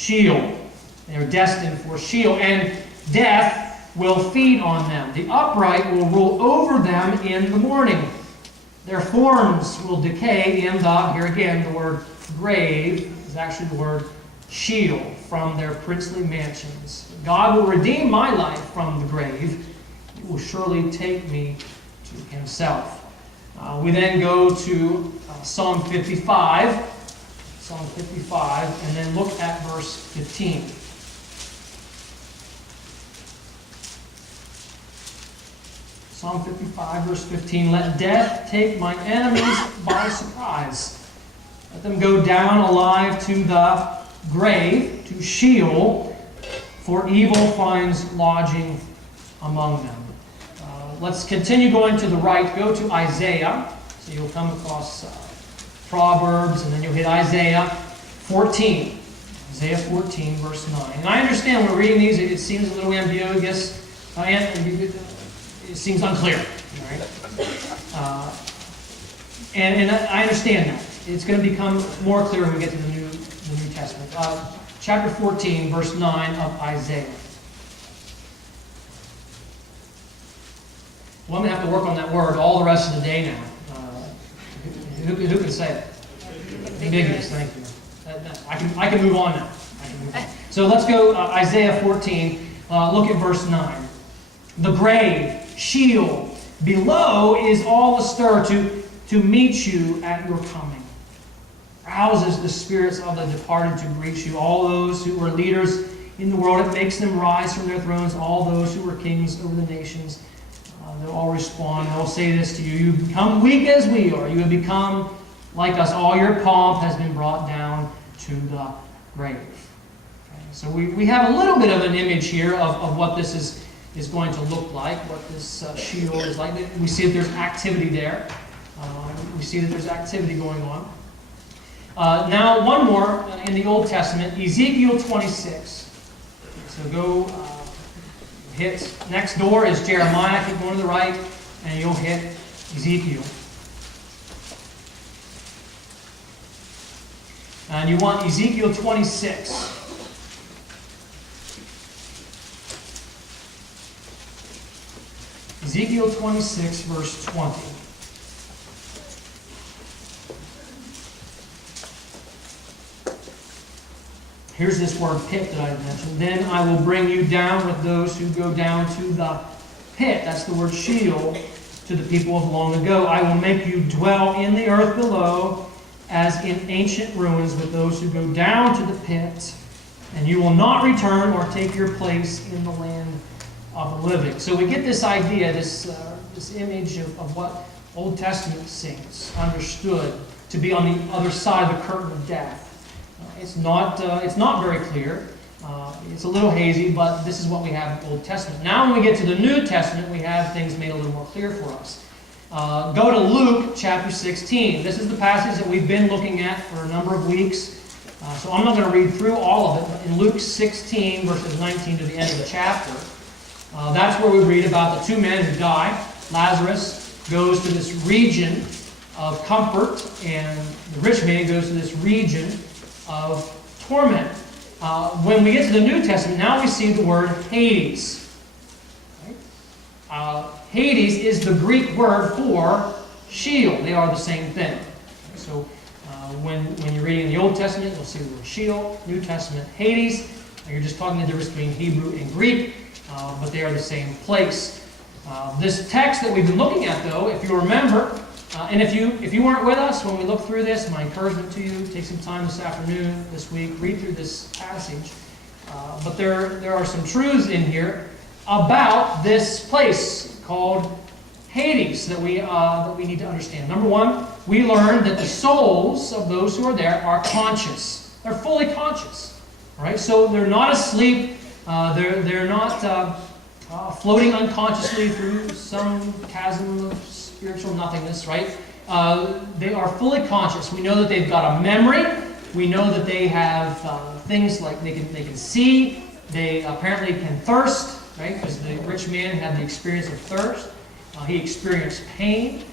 Sheol. They are destined for Sheol, and death will feed on them. The upright will rule over them in the morning. Their forms will decay in the, here again, the word grave is actually the word Sheol, from their princely mansions. God will redeem my life from the grave. He will surely take me to himself. We then go to Psalm 55. Psalm 55, and then look at verse 15. Psalm 55, verse 15. Let death take my enemies by surprise. Let them go down alive to the grave, to Sheol, for evil finds lodging among them. Let's continue going to the right. Go to Isaiah. So you'll come across Proverbs, and then you'll hit Isaiah 14. Isaiah 14, verse 9. And I understand when we're reading these, it seems a little ambiguous. It seems unclear. Right? And I understand that. It's going to become more clear when we get to the New Testament. Chapter 14, verse 9 of Isaiah. Well, I'm going to have to work on that word all the rest of the day now. Who can say it? Ambiguous, thank you. I can move on now. So let's go Isaiah 14. Look at verse 9. The grave, Sheol, below is all astir to meet you at your coming. Rouses the spirits of the departed to greet you. All those who were leaders in the world, it makes them rise from their thrones. All those who were kings over the nations. They'll all respond. They'll say this to you. You have become weak as we are. You have become like us. All your pomp has been brought down to the grave. Okay, so we have a little bit of an image here of what this is going to look like, what this Sheol is like. We see that there's activity there. We see that there's activity going on. Now, one more in the Old Testament, Ezekiel 26. So go... hit next door is Jeremiah. Keep going to the right, and you'll hit Ezekiel. And you want Ezekiel 26. Ezekiel 26, verse 20. Here's this word pit that I mentioned. Then I will bring you down with those who go down to the pit. That's the word Sheol, to the people of long ago. I will make you dwell in the earth below, as in ancient ruins, with those who go down to the pit. And you will not return or take your place in the land of the living. So we get this idea, this image of what Old Testament saints understood to be on the other side of the curtain of death. It's not very clear. It's a little hazy, but this is what we have in the Old Testament. Now when we get to the New Testament, we have things made a little more clear for us. Go to Luke chapter 16. This is the passage that we've been looking at for a number of weeks. So I'm not going to read through all of it, but in Luke 16, verses 19 to the end of the chapter, that's where we read about the two men who die. Lazarus goes to this region of comfort, and the rich man goes to this region of torment. When we get to the New Testament, now we see the word Hades. Right? Hades is the Greek word for Sheol. They are the same thing. So when you're reading the Old Testament, you'll see the word Sheol. New Testament, Hades. You're just talking the difference between Hebrew and Greek, but they are the same place. This text that we've been looking at, though, if you remember, and if you weren't with us when we looked through this, my encouragement to you, take some time this afternoon, this week, read through this passage. But there are some truths in here about this place called Hades that we need to understand. Number one, we learned that the souls of those who are there are conscious. They're fully conscious. All right? So they're not asleep. They're not floating unconsciously through some chasm of spiritual nothingness, right? They are fully conscious. We know that they've got a memory. We know that they have things like they can see. They apparently can thirst, right? Because the rich man had the experience of thirst. He experienced pain.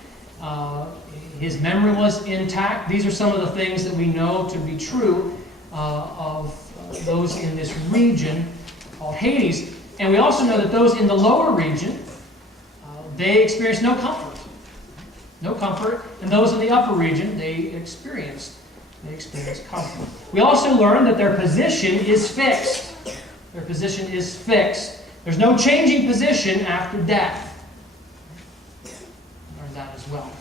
His memory was intact. These are some of the things that we know to be true of those in this region called Hades. And we also know that those in the lower region, they experience no comfort. No comfort. And those in the upper region, they experience comfort. We also learn that their position is fixed. Their position is fixed. There's no changing position after death. Learn that as well.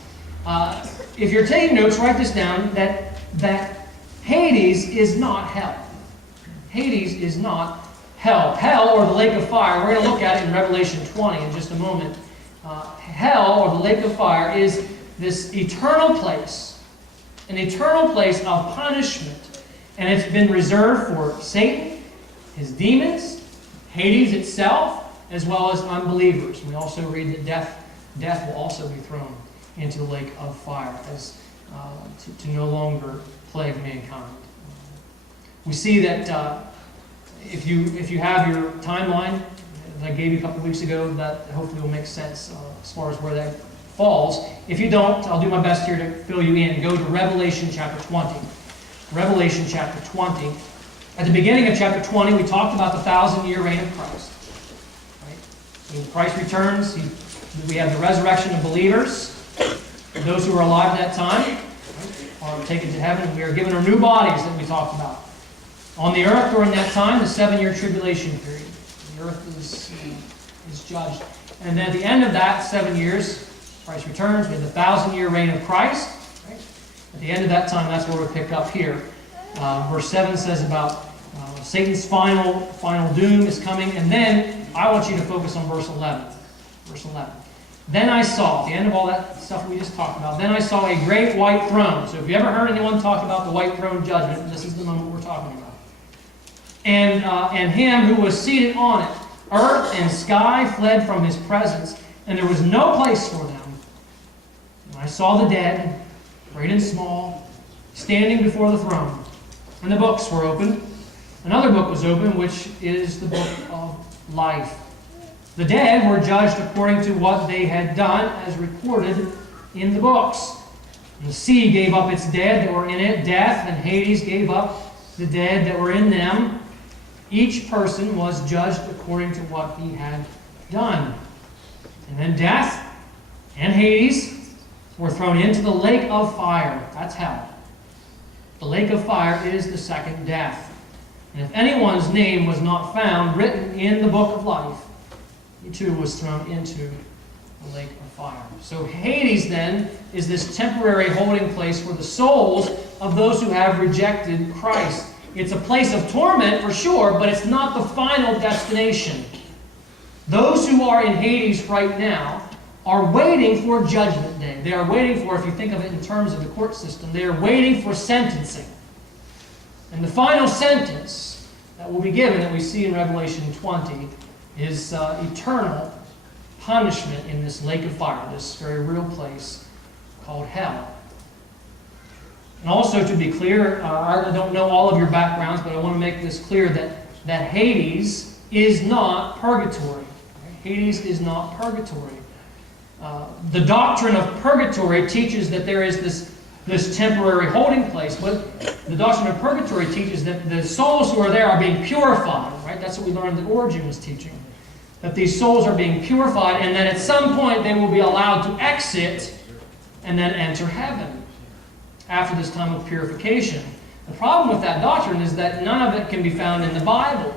If you're taking notes, write this down, that Hades is not hell. Hades is not hell. Hell, or the lake of fire, we're going to look at it in Revelation 20 in just a moment. Hell, or the lake of fire, is this eternal place, an eternal place of punishment. And it's been reserved for Satan, his demons, Hades itself, as well as unbelievers. We also read that death will also be thrown into the lake of fire as to no longer plague mankind. We see that if you have your timeline that I gave you a couple weeks ago, that hopefully will make sense as far as where that falls. If you don't, I'll do my best here to fill you in. Go to Revelation chapter 20. Revelation chapter 20. At the beginning of chapter 20, we talked about the 1,000-year reign of Christ. Right? So when Christ returns, we have the resurrection of believers. Those who are alive at that time are taken to heaven. We are given our new bodies that we talked about. On the earth during that time, the 7-year tribulation period. The earth is judged. And then at the end of that 7 years, Christ returns. We have the 1,000-year reign of Christ. Right? At the end of that time, that's where we pick up here. Verse 7 says about Satan's final doom is coming. And then I want you to focus on verse 11. Verse 11. Then I saw, at the end of all that stuff we just talked about, then I saw a great white throne. So if you ever heard anyone talk about the white throne judgment, this is the moment we're talking about. And him who was seated on it. Earth and sky fled from his presence, and there was no place for them. And I saw the dead, great and small, standing before the throne. And the books were opened. Another book was opened, which is the book of life. The dead were judged according to what they had done, as recorded in the books. And the sea gave up its dead that were in it. Death and Hades gave up the dead that were in them. Each person was judged according to what he had done. And then death and Hades were thrown into the lake of fire. That's hell. The lake of fire is the second death. And if anyone's name was not found written in the book of life, he too was thrown into the lake of fire. So Hades then is this temporary holding place for the souls of those who have rejected Christ. It's a place of torment for sure, but it's not the final destination. Those who are in Hades right now are waiting for Judgment Day. They are waiting for, if you think of it in terms of the court system, they are waiting for sentencing. And the final sentence that will be given, that we see in Revelation 20, is eternal punishment in this lake of fire, this very real place called hell. And also, to be clear, I don't know all of your backgrounds, but I want to make this clear that Hades is not purgatory. Hades is not purgatory. The doctrine of purgatory teaches that there is this temporary holding place, but the doctrine of purgatory teaches that the souls who are there are being purified. Right? That's what we learned that Origen was teaching. That these souls are being purified, and that at some point they will be allowed to exit and then enter heaven after this time of purification. The problem with that doctrine is that none of it can be found in the Bible.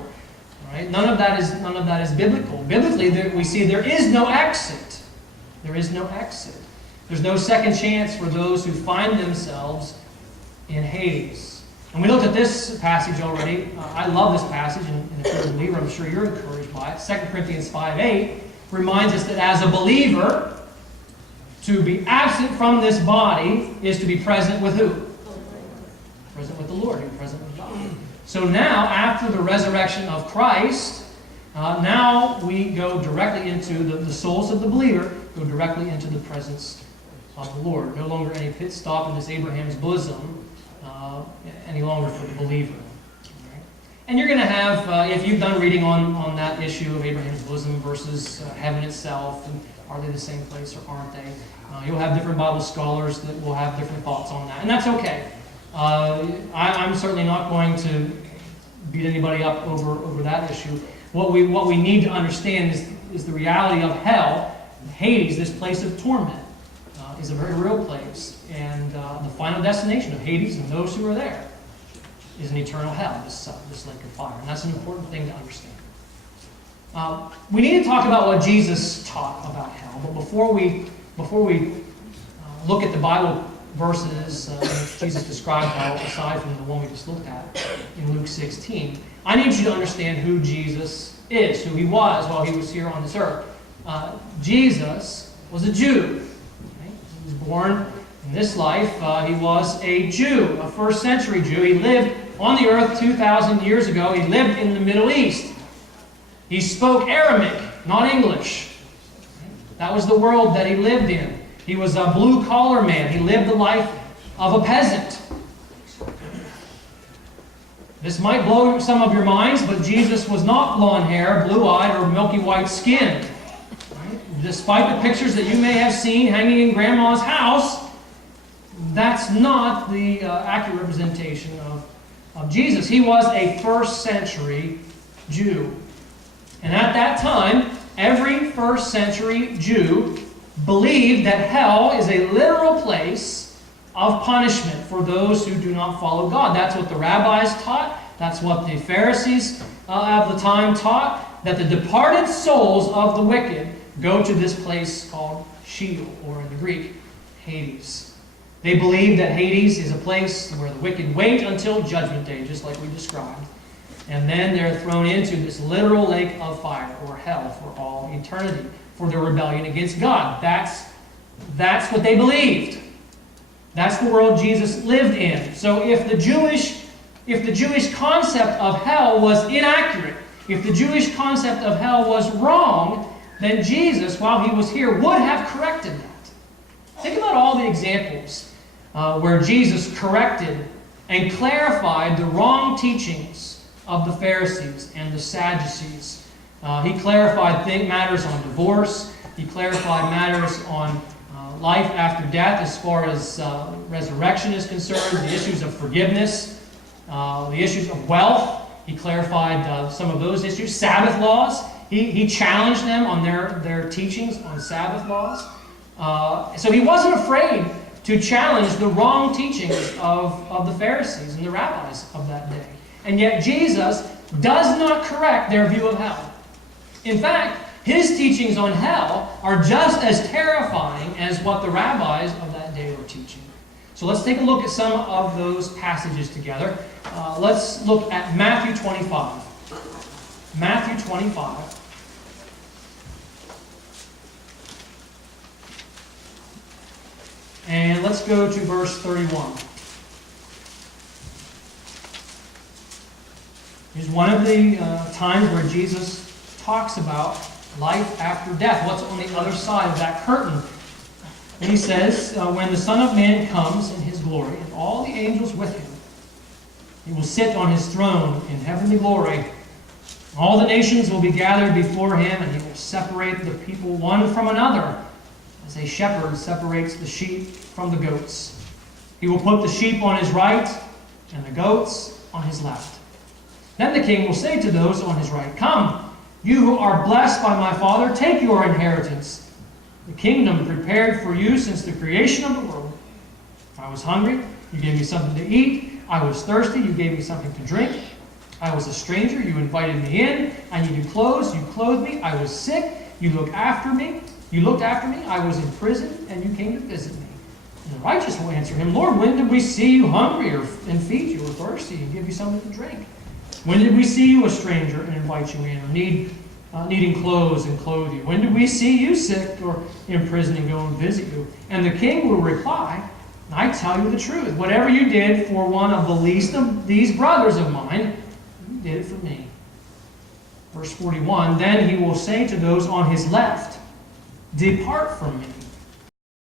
Right? None of that is biblical. Biblically, we see there is no exit. There is no exit. There's no second chance for those who find themselves in Hades. And we looked at this passage already. I love this passage, and if you're a believer, I'm sure you're encouraged by it. 2 Corinthians 5:8 reminds us that as a believer, to be absent from this body is to be present with who? Present with the Lord. You're present with God. So now, after the resurrection of Christ, now we go directly into the souls of the believer, go directly into the presence of the Lord. No longer any pit stop in this Abraham's bosom, any longer for the believer. Right? And you're going to have, if you've done reading on that issue of Abraham's bosom versus heaven itself, and are they the same place or aren't they? You'll have different Bible scholars that will have different thoughts on that, and that's okay. I'm certainly not going to beat anybody up over that issue. What we need to understand is the reality of hell. Hades, this place of torment, is a very real place. And the final destination of Hades and those who are there is an eternal hell, this lake of fire. And that's an important thing to understand. We need to talk about what Jesus taught about hell. But before we look at the Bible verses that Jesus described hell, aside from the one we just looked at in Luke 16, I need you to understand who Jesus is, who he was while he was here on this earth. Jesus was a Jew. Okay? He was born in this life. He was a Jew, a first century Jew. He lived on the earth 2,000 years ago. He lived in the Middle East. He spoke Aramaic, not English. That was the world that he lived in. He was a blue-collar man. He lived the life of a peasant. This might blow some of your minds, but Jesus was not blonde hair, blue-eyed, or milky white skin. Right? Despite the pictures that you may have seen hanging in Grandma's house, that's not the accurate representation of Jesus. He was a first-century Jew. And at that time, every first-century Jew believed that hell is a literal place of punishment for those who do not follow God. That's what the rabbis taught. That's what the Pharisees of the time taught, that the departed souls of the wicked go to this place called Sheol, or in the Greek, Hades. They believe that Hades is a place where the wicked wait until Judgment Day, just like we described. And then they're thrown into this literal lake of fire, or hell, for all eternity, for their rebellion against God. That's what they believed. That's the world Jesus lived in. So if the Jewish concept of hell was inaccurate, if the Jewish concept of hell was wrong, then Jesus, while he was here, would have corrected that. Think about all the examples where Jesus corrected and clarified the wrong teachings of the Pharisees and the Sadducees. He clarified matters on divorce. He clarified matters on life after death as far as resurrection is concerned, the issues of forgiveness, the issues of wealth. He clarified some of those issues. Sabbath laws. He challenged them on their teachings on Sabbath laws. So he wasn't afraid to challenge the wrong teachings of the Pharisees and the rabbis of that day. And yet Jesus does not correct their view of hell. In fact, his teachings on hell are just as terrifying as what the rabbis of that day were teaching. So let's take a look at some of those passages together. Let's look at Matthew 25. Matthew 25. And let's go to verse 31. Here's one of the times where Jesus talks about life after death, what's on the other side of that curtain. And he says, when the Son of Man comes in his glory, and all the angels with him, he will sit on his throne in heavenly glory. All the nations will be gathered before him, and he will separate the people one from another, as a shepherd separates the sheep from the goats. He will put the sheep on his right, and the goats on his left. Then the king will say to those on his right, "Come, you who are blessed by my Father, take your inheritance, the kingdom prepared for you since the creation of the world. I was hungry, you gave me something to eat. I was thirsty, you gave me something to drink. I was a stranger, you invited me in. I needed clothes, you clothed me. I was sick, you looked after me. I was in prison, and you came to visit me." And the righteous will answer him, "Lord, when did we see you hungry and feed you, or thirsty and give you something to drink? When did we see you a stranger and invite you in, or needing clothes and clothe you? When did we see you sick or in prison and go and visit you?" And the king will reply, "I tell you the truth. Whatever you did for one of the least of these brothers of mine, you did it for me." Verse 41, then he will say to those on his left, "Depart from me,